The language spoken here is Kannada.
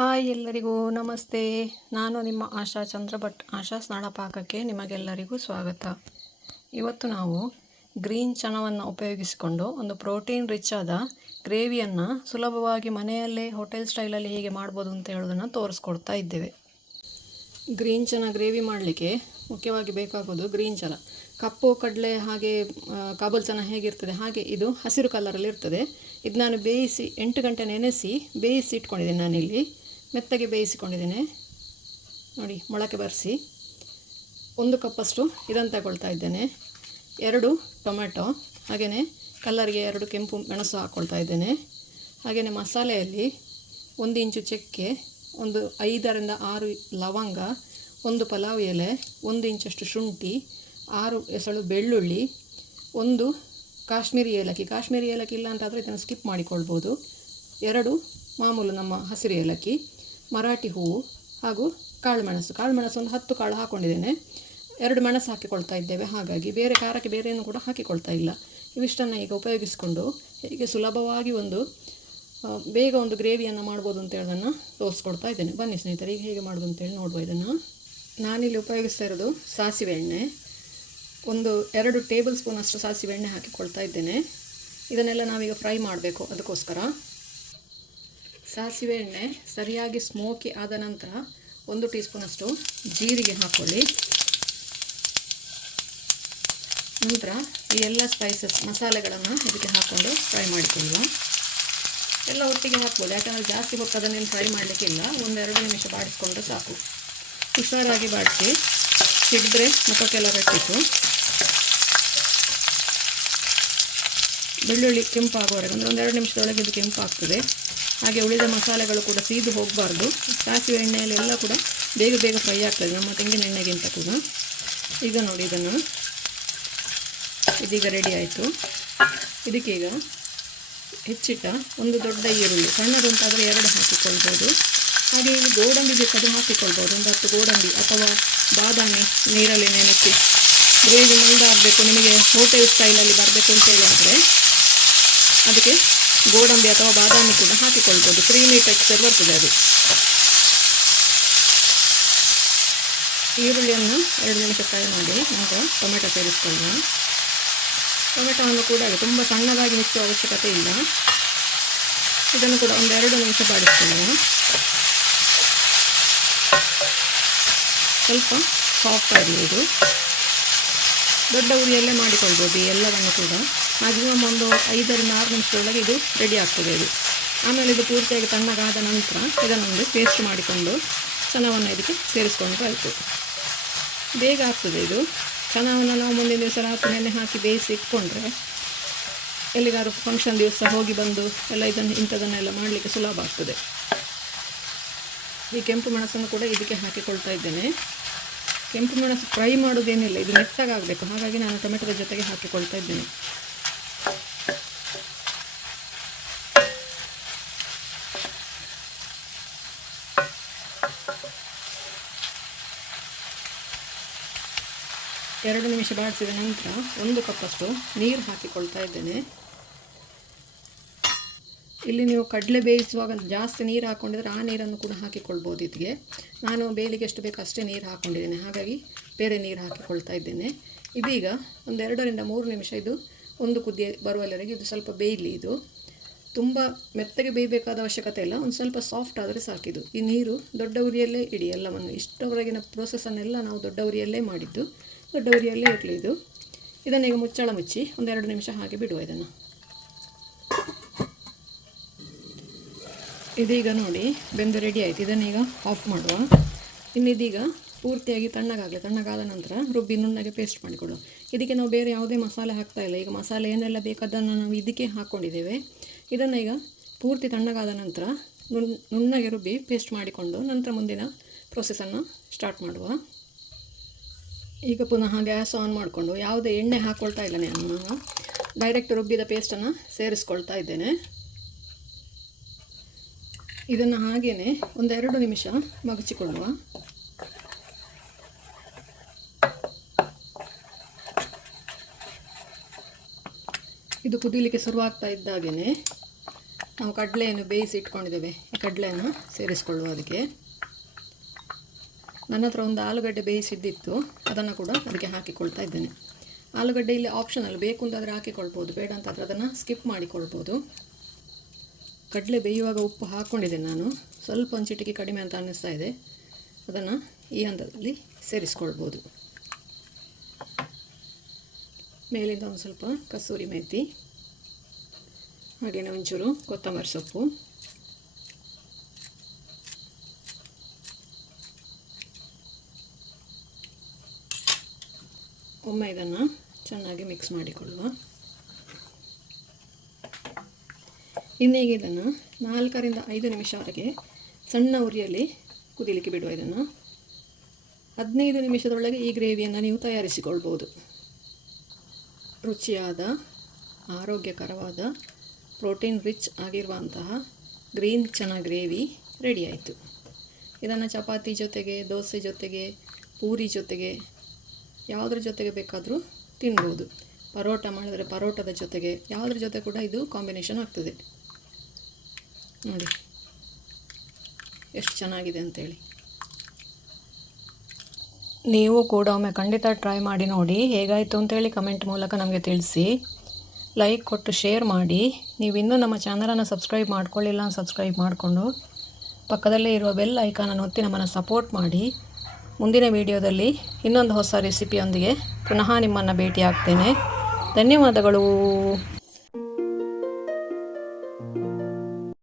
ಹಾಯ್ ಎಲ್ಲರಿಗೂ ನಮಸ್ತೆ. ನಾನು ನಿಮ್ಮ ಆಶಾ ಚಂದ್ರಭಟ್. ಆಶಾ ಸ್ನಾಳ ಪಾಕಕ್ಕೆ ನಿಮಗೆಲ್ಲರಿಗೂ ಸ್ವಾಗತ. ಇವತ್ತು ನಾವು ಗ್ರೀನ್ ಚನಾವನ್ನು ಉಪಯೋಗಿಸಿಕೊಂಡು ಒಂದು ಪ್ರೋಟೀನ್ ರಿಚ್ ಆದ ಗ್ರೇವಿಯನ್ನು ಸುಲಭವಾಗಿ ಮನೆಯಲ್ಲೇ ಹೋಟೆಲ್ ಸ್ಟೈಲಲ್ಲಿ ಹೇಗೆ ಮಾಡ್ಬೋದು ಅಂತ ಹೇಳೋದನ್ನು ತೋರಿಸ್ಕೊಡ್ತಾ ಇದ್ದೇವೆ. ಗ್ರೀನ್ ಚನ ಗ್ರೇವಿ ಮಾಡಲಿಕ್ಕೆ ಮುಖ್ಯವಾಗಿ ಬೇಕಾಗೋದು ಗ್ರೀನ್ ಚನ. ಕಪ್ಪು ಕಡಲೆ ಹಾಗೆ ಕಾಬೂಲ್ ಚನ ಹೇಗಿರ್ತದೆ ಹಾಗೆ ಇದು ಹಸಿರು ಕಲರಲ್ಲಿ ಇರ್ತದೆ. ಇದು ನಾನು ಬೇಯಿಸಿ 8 ಗಂಟೆ ನೆನೆಸಿ ಬೇಯಿಸಿ ಇಟ್ಕೊಂಡಿದ್ದೇನೆ. ನಾನಿಲ್ಲಿ ಮೆತ್ತಗೆ ಬೇಯಿಸಿಕೊಂಡಿದ್ದೇನೆ ನೋಡಿ, ಮೊಳಕೆ ಬರೆಸಿ. 1 ಕಪ್ಪಷ್ಟು ಇದನ್ನು ತಗೊಳ್ತಾ ಇದ್ದೇನೆ. 2 ಟೊಮೆಟೊ, ಹಾಗೆಯೇ ಕಲ್ಲರಿಗೆ 2 ಕೆಂಪು ಮೆಣಸು ಹಾಕ್ಕೊಳ್ತಾ ಇದ್ದೇನೆ. ಹಾಗೆಯೇ ಮಸಾಲೆಯಲ್ಲಿ 1 ಇಂಚು ಚಕ್ಕೆ, 5 ರಿಂದ 6 ಲವಂಗ, 1 ಪಲಾವ್ ಎಲೆ, 1 ಇಂಚಷ್ಟು ಶುಂಠಿ, 6 ಎಸಳು ಬೆಳ್ಳುಳ್ಳಿ, 1 ಕಾಶ್ಮೀರಿ ಏಲಕ್ಕಿ. ಕಾಶ್ಮೀರಿ ಏಲಕ್ಕಿ ಇಲ್ಲ ಅಂತಾದರೆ ಇದನ್ನು ಸ್ಕಿಪ್ ಮಾಡಿಕೊಳ್ಬೋದು. 2 ಮಾಮೂಲು ನಮ್ಮ ಹಸಿರು ಏಲಕ್ಕಿ, ಮರಾಠಿ ಹೂವು ಹಾಗೂ ಕಾಳುಮೆಣಸು. ಕಾಳುಮೆಣಸು ಒಂದು 10 ಕಾಳು ಹಾಕ್ಕೊಂಡಿದ್ದೇನೆ. 2 ಮೆಣಸು ಹಾಕಿಕೊಳ್ತಾ ಇದ್ದೇವೆ. ಹಾಗಾಗಿ ಬೇರೆ ಖಾರಕ್ಕೆ ಬೇರೆಯನ್ನು ಕೂಡ ಹಾಕಿಕೊಳ್ತಾ ಇಲ್ಲ. ಇವಿಷ್ಟನ್ನು ಈಗ ಉಪಯೋಗಿಸಿಕೊಂಡು ಹೀಗೆ ಸುಲಭವಾಗಿ ಬೇಗ ಒಂದು ಗ್ರೇವಿಯನ್ನು ಮಾಡ್ಬೋದು ಅಂತ ಹೇಳೋದನ್ನು ತೋರಿಸ್ಕೊಡ್ತಾ ಇದ್ದೇನೆ. ಬನ್ನಿ ಸ್ನೇಹಿತರೆ, ಈಗ ಹೇಗೆ ಮಾಡೋದು ಅಂತೇಳಿ ನೋಡುವ. ಇದನ್ನು ನಾನಿಲ್ಲಿ ಉಪಯೋಗಿಸ್ತಾ ಇರೋದು ಸಾಸಿವೆ ಎಣ್ಣೆ. 2 ಟೇಬಲ್ ಸ್ಪೂನ್ ಅಷ್ಟು ಸಾಸಿವೆ ಎಣ್ಣೆ ಹಾಕಿಕೊಳ್ತಾ ಇದ್ದೇನೆ. ಇದನ್ನೆಲ್ಲ ನಾವೀಗ ಫ್ರೈ ಮಾಡಬೇಕು. ಅದಕ್ಕೋಸ್ಕರ ಸಾಸಿವೆ ಎಣ್ಣೆ ಸರಿಯಾಗಿ ಸ್ಮೋಕಿ ಆದ ನಂತರ 1 ಟೀ ಸ್ಪೂನಷ್ಟು ಜೀರಿಗೆ ಹಾಕ್ಕೊಳ್ಳಿ. ನಂತರ ಈ ಎಲ್ಲ ಸ್ಪೈಸಸ್ ಮಸಾಲೆಗಳನ್ನು ಇದಕ್ಕೆ ಹಾಕ್ಕೊಂಡು ಫ್ರೈ ಮಾಡಿಕೊಳ್ಳುವ. ಎಲ್ಲ ಒಟ್ಟಿಗೆ ಹಾಕ್ಬೋದು, ಯಾಕಂದರೆ ಜಾಸ್ತಿ ಹೊತ್ತು ಅದನ್ನೇನು ಫ್ರೈ ಮಾಡಲಿಕ್ಕಿಲ್ಲ. 1-2 ನಿಮಿಷ ಬಾಡಿಸ್ಕೊಂಡ್ರೆ ಸಾಕು. ಹುಷಾರಾಗಿ ಬಾಡಿಸಿ, ಸಿಡಿದ್ರೆ ಮುಖಕ್ಕೆಲ್ಲ ಗಟ್ಟಿತ್ತು. ಬೆಳ್ಳುಳ್ಳಿ ಕೆಂಪಾಗುವವರೆಗೆ ಅಂದರೆ 1-2 ನಿಮಿಷದೊಳಗೆ ಇದು ಕೆಂಪಾಗ್ತದೆ. ಹಾಗೆ ಉಳಿದ ಮಸಾಲೆಗಳು ಕೂಡ ಸೀದು ಹೋಗಬಾರ್ದು. ಸಾಸಿವೆ ಎಣ್ಣೆಯಲ್ಲಿ ಎಲ್ಲ ಕೂಡ ಬೇಗ ಬೇಗ ಫ್ರೈ ಆಗ್ತದೆ, ನಮ್ಮ ತೆಂಗಿನ ಎಣ್ಣೆಗಿಂತ ಕೂಡ. ಈಗ ನೋಡಿ, ಇದೀಗ ರೆಡಿ ಆಯಿತು. ಇದಕ್ಕೀಗ ಹೆಚ್ಚಿಟ್ಟ 1 ದೊಡ್ಡ ಈರುಳ್ಳಿ, ಸಣ್ಣದಂತಾದರೆ 2 ಹಾಕಿಕೊಳ್ಬೋದು. ಹಾಗೆ ಇಲ್ಲಿ ಗೋಡಂಬಿ ಬೇಕಾದರೂ ಹಾಕಿಕೊಳ್ಬೋದು. 1 10 ಗೋಡಂಬಿ ಅಥವಾ ಬಾದಾಮಿ ನೀರಲ್ಲಿ ನೆನೆಸಿ ಗ್ರೇವಿ ಮುಂದಾಗಬೇಕು, ನಿಮಗೆ ಹೋಟೆಲ್ ಸ್ಟೈಲಲ್ಲಿ ಬರಬೇಕು ಅಂತ ಹೇಳಿದರೆ ಅದಕ್ಕೆ ಗೋಡಂಬಿ ಅಥವಾ ಬಾದಾಮಿ ಕೂಡ ಹಾಕಿಕೊಳ್ಬೋದು. ಕ್ರೀಮಿ ಟೆಕ್ಸ್ಚರ್ ಬರ್ತದೆ ಅದು. ಈರುಳ್ಳಿಯನ್ನು 2 ನಿಮಿಷ ಫ್ರೈ ಮಾಡಿ ನಂತರ ಟೊಮೆಟೊ ಸೇರಿಸ್ಕೊಳ್ಳೋಣ. ಟೊಮೆಟೊವನ್ನು ಕೂಡ ತುಂಬ ಸಣ್ಣದಾಗಿ ಮಿಚ್ಚುವ ಅವಶ್ಯಕತೆ ಇಲ್ಲ. ಇದನ್ನು ಕೂಡ 1-2 ನಿಮಿಷ ಬಾಡಿಸ್ಕೊಳ್ಳೋಣ. ಸ್ವಲ್ಪ ಸಾಫ್ಟ್ ಆಗಲಿ. ಇದು ದೊಡ್ಡ ಉರಿಯಲ್ಲೇ ಮಾಡಿಕೊಳ್ಬೋದು ಈ ಎಲ್ಲವನ್ನು ಕೂಡ. ಮ್ಯಾಕ್ಸಿಮಮ್ 5-6 ನಿಮಿಷದೊಳಗೆ ಇದು ರೆಡಿ ಆಗ್ತದೆ. ಇದು ಆಮೇಲೆ ಇದು ಪೂರ್ತಿಯಾಗಿ ತಣ್ಣಗಾದ ನಂತರ ಇದನ್ನೊಂದು ಪೇಸ್ಟ್ ಮಾಡಿಕೊಂಡು ಚನವನ್ನು ಇದಕ್ಕೆ ಸೇರಿಸ್ಕೊಂಡ್ರೆ ಆಯಿತು. ಬೇಗ ಆಗ್ತದೆ ಇದು. ಚನವನ್ನು ನಾವು ಮುಂದಿನ ದಿವಸ ರಾತ್ರಿ ನೆನೆ ಹಾಕಿ ಬೇಯಿಸಿ ಇಟ್ಕೊಂಡ್ರೆ ಎಲ್ಲಿಗಾದ್ರು ಫಂಕ್ಷನ್ ದಿವಸ ಹೋಗಿ ಬಂದು ಎಲ್ಲ ಇಂಥದನ್ನೆಲ್ಲ ಮಾಡಲಿಕ್ಕೆ ಸುಲಭ ಆಗ್ತದೆ. ಈ ಕೆಂಪು ಮೆಣಸನ್ನು ಕೂಡ ಇದಕ್ಕೆ ಹಾಕಿಕೊಳ್ತಾ ಇದ್ದೇನೆ. ಕೆಂಪು ಮೆಣಸು ಫ್ರೈ ಮಾಡೋದೇನಿಲ್ಲ, ಇದು ಮೆತ್ತಗಾಗಬೇಕು. ಹಾಗಾಗಿ ನಾನು ಟೊಮೆಟೊದ ಜೊತೆಗೆ ಹಾಕಿಕೊಳ್ತಾ ಇದ್ದೇನೆ. ಎರಡು ನಿಮಿಷ ಬಾಡಿಸಿದ ನಂತರ 1 ಕಪ್ಪಷ್ಟು ನೀರು ಹಾಕಿಕೊಳ್ತಾ ಇದ್ದೇನೆ. ಇಲ್ಲಿ ನೀವು ಕಡಲೆ ಬೇಯಿಸುವಾಗ ಜಾಸ್ತಿ ನೀರು ಹಾಕ್ಕೊಂಡಿದ್ರೆ ಆ ನೀರನ್ನು ಕೂಡ ಹಾಕಿಕೊಳ್ಬೋದು. ಇದಕ್ಕೆ ನಾನು ಬೇಯಲಿಕ್ಕೆ ಎಷ್ಟು ಬೇಕು ಅಷ್ಟೇ ನೀರು ಹಾಕ್ಕೊಂಡಿದ್ದೇನೆ, ಹಾಗಾಗಿ ಬೇರೆ ನೀರು ಹಾಕಿಕೊಳ್ತಾ ಇದ್ದೇನೆ. ಇದೀಗ 2 ರಿಂದ 3 ನಿಮಿಷ ಇದು ಒಂದು ಕುದಿ ಬರುವವರೆಗೆ ಇದು ಸ್ವಲ್ಪ ಬೇಯಲಿ. ಇದು ತುಂಬ ಮೆತ್ತಗೆ ಬೇಯಬೇಕಾದ ಅವಶ್ಯಕತೆ ಇಲ್ಲ, ಒಂದು ಸ್ವಲ್ಪ ಸಾಫ್ಟ್ ಆದರೆ ಸಾಕಿದು. ಈ ನೀರು ದೊಡ್ಡ ಉರಿಯಲ್ಲೇ ಇಡಿ ಎಲ್ಲವನ್ನು. ಇಷ್ಟವರೆಗಿನ ಪ್ರೋಸೆಸ್ಸನ್ನೆಲ್ಲ ನಾವು ದೊಡ್ಡ ಉರಿಯಲ್ಲೇ ಮಾಡಿದ್ದು, ದೊಡ್ಡ ಉರಿಯಲ್ಲೇ ಇರಲಿ ಇದು. ಇದನ್ನೀಗ ಮುಚ್ಚಳ ಮುಚ್ಚಿ 1-2 ನಿಮಿಷ ಹಾಗೆ ಬಿಡುವ ಇದನ್ನು. ಇದೀಗ ನೋಡಿ ಬೆಂದು ರೆಡಿ ಆಯಿತು. ಇದನ್ನೀಗ ಆಫ್ ಮಾಡುವ. ಇನ್ನಿದೀಗ ಪೂರ್ತಿಯಾಗಿ ತಣ್ಣಗಾದ ನಂತರ ರುಬ್ಬಿ ನುಣ್ಣಗೆ ಪೇಸ್ಟ್ ಮಾಡಿಕೊಡುವ. ಇದಕ್ಕೆ ನಾವು ಬೇರೆ ಯಾವುದೇ ಮಸಾಲೆ ಹಾಕ್ತಾ ಇಲ್ಲ. ಈಗ ಮಸಾಲೆ ಏನೆಲ್ಲ ಬೇಕಾದನ್ನು ನಾವು ಇದಕ್ಕೆ ಹಾಕ್ಕೊಂಡಿದ್ದೇವೆ. ಇದನ್ನು ಈಗ ಪೂರ್ತಿ ತಣ್ಣಗಾದ ನಂತರ ನುಣ್ಣಗೆ ರುಬ್ಬಿ ಪೇಸ್ಟ್ ಮಾಡಿಕೊಂಡು ನಂತರ ಮುಂದಿನ ಪ್ರೊಸೆಸನ್ನು ಸ್ಟಾರ್ಟ್ ಮಾಡುವ. ಈಗ ಪುನಃ ಗ್ಯಾಸ್ ಆನ್ ಮಾಡಿಕೊಂಡು ಯಾವುದೇ ಎಣ್ಣೆ ಹಾಕ್ಕೊಳ್ತಾ ಇಲ್ಲ, ನಾನು ಡೈರೆಕ್ಟ್ ರುಬ್ಬಿದ ಪೇಸ್ಟನ್ನು ಸೇರಿಸ್ಕೊಳ್ತಾ ಇದ್ದೇನೆ. ಇದನ್ನು ಹಾಗೆಯೇ 1-2 ನಿಮಿಷ ಮಗಚಿಕೊಳ್ಳುವ. ಇದು ಕುದೀಲಿಕ್ಕೆ ಶುರುವಾಗ್ತಾ ಇದ್ದಾಗೇ ನಾವು ಕಡಲೆಯನ್ನು ಬೇಯಿಸಿ ಇಟ್ಕೊಂಡಿದ್ದೇವೆ. ಈ ಕಡಲೆಯನ್ನು ಸೇರಿಸ್ಕೊಳ್ಳುವ. ಅದಕ್ಕೆ ನನ್ನ ಹತ್ರ ಒಂದು ಆಲೂಗಡ್ಡೆ ಬೇಯಿಸಿದ್ದಿತ್ತು, ಅದನ್ನು ಕೂಡ ಅದಕ್ಕೆ ಹಾಕಿಕೊಳ್ತಾ ಇದ್ದೇನೆ. ಆಲೂಗಡ್ಡೆ ಇಲ್ಲಿ ಆಪ್ಷನಲ್, ಬೇಕು ಅಂತಾದರೆ ಹಾಕಿಕೊಳ್ಬೋದು, ಬೇಡ ಅಂತಾದರೆ ಅದನ್ನು ಸ್ಕಿಪ್ ಮಾಡಿಕೊಳ್ಬೋದು. ಕಡಲೆ ಬೇಯುವಾಗ ಉಪ್ಪು ಹಾಕ್ಕೊಂಡಿದ್ದೇನೆ ನಾನು, ಸ್ವಲ್ಪ ಒಂದು ಚಿಟಿಕೆ ಕಡಿಮೆ ಅಂತ ಅನ್ನಿಸ್ತಾ ಇದೆ. ಅದನ್ನು ಈ ಹಂತದಲ್ಲಿ ಸೇರಿಸ್ಕೊಳ್ಬೋದು. ಮೇಲಿಂದ ಒಂದು ಸ್ವಲ್ಪ ಕಸೂರಿ ಮೇಥಿ, ಹಾಗೆಯೇ ಒಂಚೂರು ಕೊತ್ತಂಬರಿ ಸೊಪ್ಪು, ಒಮ್ಮೆ ಇದನ್ನು ಚೆನ್ನಾಗಿ ಮಿಕ್ಸ್ ಮಾಡಿಕೊಳ್ಳುವ. ಇನ್ನೀಗ ಇದನ್ನು 4 ರಿಂದ 5 ನಿಮಿಷವರೆಗೆ ಸಣ್ಣ ಉರಿಯಲ್ಲಿ ಕುದಿಲಿಕ್ಕೆ ಬಿಡುವ. ಇದನ್ನು 15 ನಿಮಿಷದೊಳಗೆ ಈ ಗ್ರೇವಿಯನ್ನು ನೀವು ತಯಾರಿಸಿಕೊಳ್ಬೋದು. ರುಚಿಯಾದ, ಆರೋಗ್ಯಕರವಾದ, ಪ್ರೋಟೀನ್ ರಿಚ್ ಆಗಿರುವಂತಹ ಗ್ರೀನ್ ಚನಾ ಗ್ರೇವಿ ರೆಡಿ ಆಯಿತು. ಇದನ್ನು ಚಪಾತಿ ಜೊತೆಗೆ, ದೋಸೆ ಜೊತೆಗೆ, ಪೂರಿ ಜೊತೆಗೆ, ಯಾವುದ್ರ ಜೊತೆಗೆ ಬೇಕಾದರೂ ತಿನ್ಬೋದು. ಪರೋಟ ಮಾಡಿದರೆ ಪರೋಟದ ಜೊತೆಗೆ, ಯಾವುದ್ರ ಜೊತೆ ಕೂಡ ಇದು ಕಾಂಬಿನೇಷನ್ ಆಗ್ತದೆ. ನೋಡಿ ಎಷ್ಟು ಚೆನ್ನಾಗಿದೆ ಅಂತೇಳಿ. ನೀವು ಕೂಡ ಒಮ್ಮೆ ಖಂಡಿತ ಟ್ರೈ ಮಾಡಿ ನೋಡಿ, ಹೇಗಾಯಿತು ಅಂತೇಳಿ ಕಮೆಂಟ್ ಮೂಲಕ ನಮಗೆ ತಿಳಿಸಿ. ಲೈಕ್ ಕೊಟ್ಟು ಶೇರ್ ಮಾಡಿ. ನೀವು ಇನ್ನೂ ನಮ್ಮ ಚಾನಲನ್ನು ಸಬ್ಸ್ಕ್ರೈಬ್ ಮಾಡ್ಕೊಳ್ಳಿಲ್ಲ, ಸಬ್ಸ್ಕ್ರೈಬ್ ಮಾಡಿಕೊಂಡು ಪಕ್ಕದಲ್ಲೇ ಇರುವ ಬೆಲ್ ಐಕಾನನ್ನು ಒತ್ತಿ ನಮ್ಮನ್ನು ಸಪೋರ್ಟ್ ಮಾಡಿ. ಮುಂದಿನ ವಿಡಿಯೋದಲ್ಲಿ ಇನ್ನೊಂದು ಹೊಸ ರೆಸಿಪಿಯೊಂದಿಗೆ ಪುನಃ ನಿಮ್ಮನ್ನು ಭೇಟಿ ಆಗ್ತೇನೆ. ಧನ್ಯವಾದಗಳು.